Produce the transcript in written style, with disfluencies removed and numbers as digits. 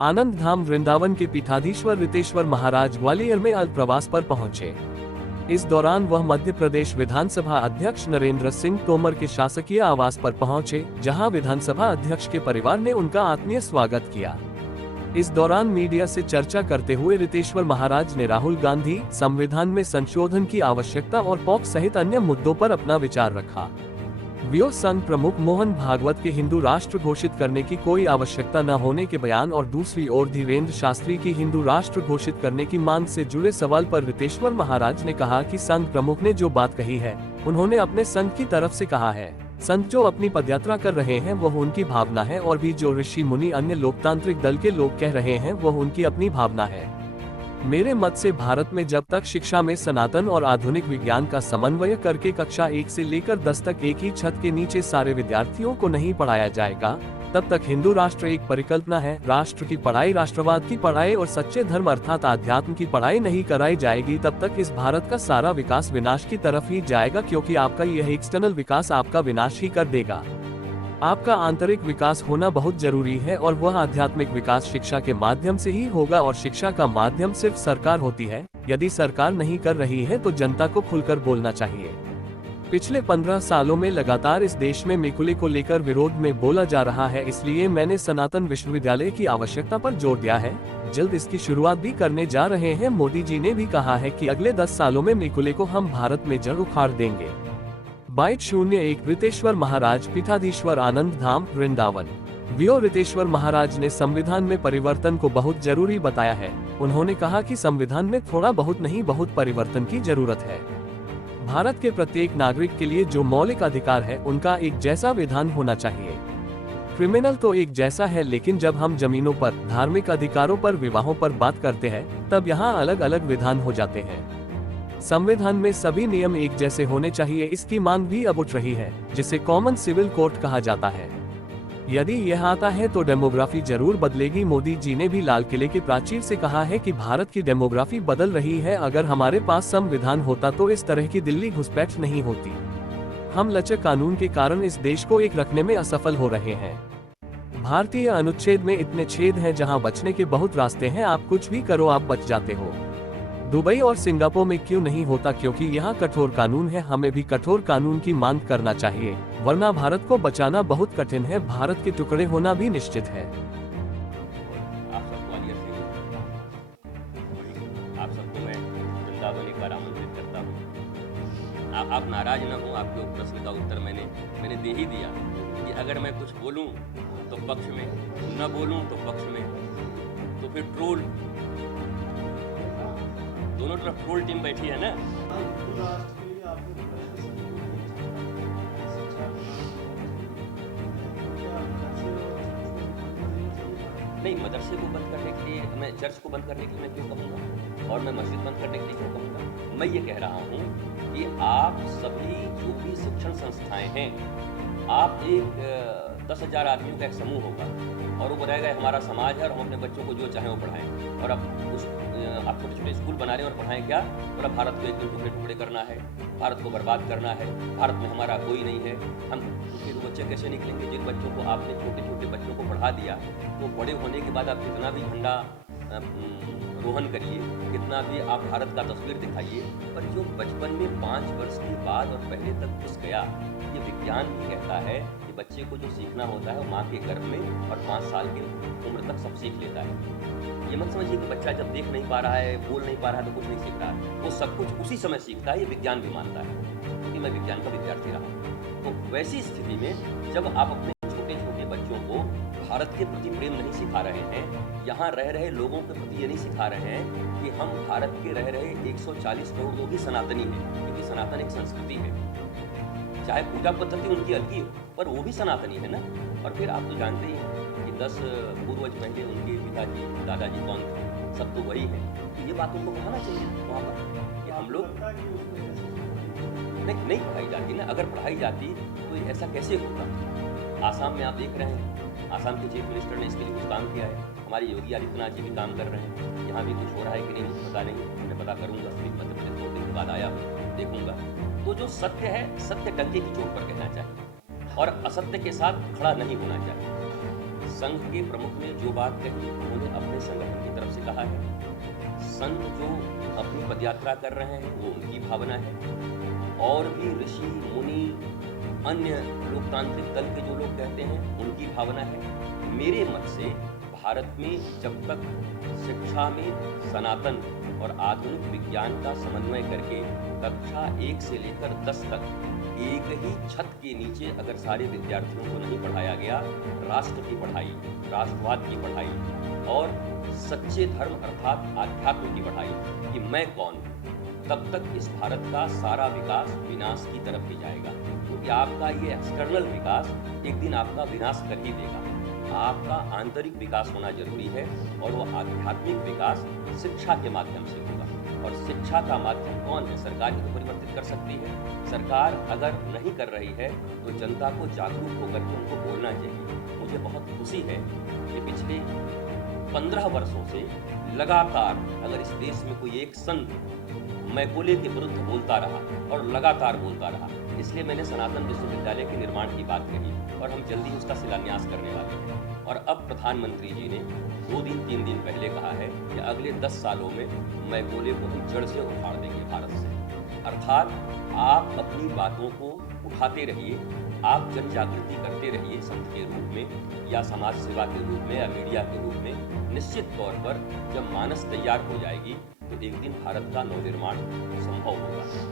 आनंद धाम वृंदावन के पीठाधीश्वर रितेश्वर महाराज ग्वालियर में अल्प प्रवास पर पहुंचे। इस दौरान वह मध्य प्रदेश विधानसभा अध्यक्ष नरेंद्र सिंह तोमर के शासकीय आवास पर पहुंचे, जहां विधानसभा अध्यक्ष के परिवार ने उनका आत्मीय स्वागत किया। इस दौरान मीडिया से चर्चा करते हुए रितेश्वर महाराज ने राहुल गांधी, संविधान में संशोधन की आवश्यकता और पॉक्स सहित अन्य मुद्दों पर अपना विचार रखा। वियो संघ प्रमुख मोहन भागवत के हिंदू राष्ट्र घोषित करने की कोई आवश्यकता न होने के बयान और दूसरी ओर धीरेन्द्र शास्त्री की हिंदू राष्ट्र घोषित करने की मांग से जुड़े सवाल पर रितेश्वर महाराज ने कहा कि संघ प्रमुख ने जो बात कही है, उन्होंने अपने संघ की तरफ से कहा है। संत जो अपनी पदयात्रा कर रहे हैं वह उनकी भावना है, और भी जो ऋषि मुनि अन्य लोकतांत्रिक दल के लोग कह रहे हैं वह उनकी अपनी भावना है। मेरे मत से भारत में जब तक शिक्षा में सनातन और आधुनिक विज्ञान का समन्वय करके कक्षा 1 से लेकर 10 तक एक ही छत के नीचे सारे विद्यार्थियों को नहीं पढ़ाया जाएगा, तब तक हिंदू राष्ट्र एक परिकल्पना है। राष्ट्र की पढ़ाई, राष्ट्रवाद की पढ़ाई और सच्चे धर्म अर्थात आध्यात्म की पढ़ाई नहीं कराई जाएगी, तब तक इस भारत का सारा विकास विनाश की तरफ ही जाएगा, क्योंकि आपका यह एक्सटर्नल विकास आपका विनाश ही कर देगा। आपका आंतरिक विकास होना बहुत जरूरी है, और वह आध्यात्मिक विकास शिक्षा के माध्यम से ही होगा, और शिक्षा का माध्यम सिर्फ सरकार होती है। यदि सरकार नहीं कर रही है तो जनता को खुलकर बोलना चाहिए। पिछले 15 सालों में लगातार इस देश में मैकुले को लेकर विरोध में बोला जा रहा है, इसलिए मैंने सनातन विश्वविद्यालय की आवश्यकता पर जोर दिया है। जल्द इसकी शुरुआत भी करने जा रहे हैं। मोदी जी ने भी कहा है कि अगले 10 सालों में मैकुले को हम भारत में जड़ उखाड़ देंगे। 2201 रितेश्वर महाराज, पीठाधीश्वर आनंद धाम वृंदावन। वियो रितेश्वर महाराज ने संविधान में परिवर्तन को बहुत जरूरी बताया है। उन्होंने कहा कि संविधान में थोड़ा बहुत नहीं, बहुत परिवर्तन की जरूरत है। भारत के प्रत्येक नागरिक के लिए जो मौलिक अधिकार है, उनका एक जैसा विधान होना चाहिए। क्रिमिनल तो एक जैसा है, लेकिन जब हम जमीनों पर, धार्मिक अधिकारों पर, विवाहों पर बात करते हैं, तब यहाँ अलग अलग विधान हो जाते हैं। संविधान में सभी नियम एक जैसे होने चाहिए, इसकी मांग भी अब उठ रही है, जिसे कॉमन सिविल कोड कहा जाता है। यदि यह आता है तो डेमोग्राफी जरूर बदलेगी। मोदी जी ने भी लाल किले के प्राचीर से कहा है कि भारत की डेमोग्राफी बदल रही है। अगर हमारे पास संविधान होता तो इस तरह की दिल्ली घुसपैठ नहीं होती। हम लचक कानून के कारण इस देश को एक रखने में असफल हो रहे हैं। भारतीय अनुच्छेद में इतने छेद हैं जहां बचने के बहुत रास्ते हैं। आप कुछ भी करो, आप बच जाते हो। दुबई और सिंगापुर में क्यों नहीं होता? क्योंकि यहाँ कठोर कानून है। हमें भी कठोर कानून की मांग करना चाहिए, वरना भारत को बचाना बहुत कठिन है। भारत के टुकड़े होना भी निश्चित है। आप सबको मैं वृंदावन एक बार आमंत्रित करता हूँ। आप नाराज न हो, आपके प्रश्न का उत्तर मैंने दे ही दिया कि अगर मैं कुछ बोलूँ तो पक्ष में, न बोलूँ तो पक्ष में, तो फिर ट्रोल, दोनों तरफ ट्रोल टीम बैठी है ना। नहीं, मदरसे को बंद करने के लिए, मैं चर्च को बंद करने के लिए मैं क्यों कहूँगा, और मैं मस्जिद बंद करने के लिए क्यों कहूँगा? मैं ये कह रहा हूँ कि आप सभी जो भी शिक्षण संस्थाएं हैं, आप एक 10,000 आदमियों का एक समूह होगा, और वो बताएगा हमारा समाज है और हम अपने बच्चों को जो चाहें वो पढ़ाएं। और अब आप छोटे छोटे स्कूल बना रहे हैं और पढ़ाएं क्या? और अब भारत को एक दिन टुकड़े टुकड़े करना है, भारत को बर्बाद करना है, भारत में हमारा कोई नहीं है। हम फिर बच्चे कैसे निकलेंगे? जिन बच्चों को आपने छोटे छोटे बच्चों को पढ़ा दिया, तो बड़े होने के बाद आप कितना भी झंडा रोहन करिए, कितना भी आप भारत का तस्वीर दिखाइए, पर जो बचपन में 5 वर्ष के बाद और पहले तक घुस गया, ये विज्ञान भी कहता है कि बच्चे को जो सीखना होता है वो माँ के गर्भ में और 5 साल की उम्र तक सब सीख लेता है। ये मत समझिए कि बच्चा जब देख नहीं पा रहा है, बोल नहीं पा रहा है तो कुछ नहीं सीख रहा है। वो सब कुछ उसी समय सीखता है, ये विज्ञान भी मानता है, क्योंकि मैं विज्ञान का विद्यार्थी रहा हूँ। तो वैसी स्थिति में जब आप अपने छोटे छोटे बच्चों को भारत के प्रति प्रेम नहीं सिखा रहे हैं, यहाँ रह रहे लोगों के प्रति ये नहीं सिखा रहे हैं कि हम भारत के रह रहे 140 करोड़ लोग ही सनातनी हैं, क्योंकि सनातन एक संस्कृति है। चाहे पूजा पद्धति उनकी अलग हो, पर वो भी सनातनी है ना। और फिर आप तो जानते ही हैं कि 10 पूर्वज पहले उनके पिताजी दादाजी कौन थे, सब तो वही हैं। तो ये बात उनको बताना चाहिए वहाँ पर कि हम लोग नहीं पढ़ाई जाती ना। अगर पढ़ाई जाती तो ऐसा कैसे होता? आसाम में आप देख रहे हैं, आसाम के चीफ मिनिस्टर ने इसके लिए कुछ काम किया है। हमारे योगी आदित्यनाथ जी भी काम कर रहे हैं। यहाँ भी कुछ हो रहा है कि नहीं मुझे पता नहीं, मैं पता करूँगा। मध्य प्रदेश 2 दिन के बाद आया, देखूंगा। तो जो सत्य है, सत्य डंके की चोट पर कहना चाहिए, और असत्य के साथ खड़ा नहीं होना चाहिए। संघ के प्रमुख ने जो बात कही उन्होंने अपने संगठन की तरफ से कहा है। संघ जो अपनी पदयात्रा कर रहे हैं वो उनकी भावना है, और भी ऋषि मुनि अन्य लोकतांत्रिक दल के जो लोग कहते हैं उनकी भावना है। मेरे मत से भारत में जब तक शिक्षा में सनातन और आधुनिक विज्ञान का समन्वय करके कक्षा 1 से लेकर 10 तक एक ही छत के नीचे अगर सारे विद्यार्थियों को नहीं पढ़ाया गया, राष्ट्र की पढ़ाई, राष्ट्रवाद की पढ़ाई और सच्चे धर्म अर्थात आध्यात्म की पढ़ाई कि मैं कौन, तब तक इस भारत का सारा विकास विनाश की तरफ ही जाएगा। क्योंकि आपका ये एक्सटर्नल विकास एक दिन आपका विनाश कर ही देगा। आपका आंतरिक विकास होना जरूरी है, और वो आध्यात्मिक विकास शिक्षा के माध्यम से होगा। और शिक्षा का माध्यम कौन है? सरकार ही तो परिवर्तित कर सकती है। सरकार अगर नहीं कर रही है तो जनता को जागरूक होकर के उनको बोलना चाहिए। मुझे बहुत खुशी है कि पिछले 15 वर्षों से लगातार अगर इस देश में कोई एक संत मैकोले के विरुद्ध बोलता रहा और लगातार बोलता रहा, इसलिए मैंने सनातन विश्वविद्यालय के निर्माण की बात कही और हम जल्दी उसका शिलान्यास करने वाले हैं। और अब प्रधानमंत्री जी ने 2-3 दिन पहले कहा है कि अगले 10 सालों में मैकोले को हम जड़ से उखाड़ देंगे भारत से। अर्थात आप अपनी बातों को उठाते रहिए, आप जन जागृति करते रहिए संत के रूप में या समाज सेवा के रूप में या मीडिया के रूप में। निश्चित तौर पर जब मानस तैयार हो जाएगी तो एक दिन भारत का नवनिर्माण संभव होगा।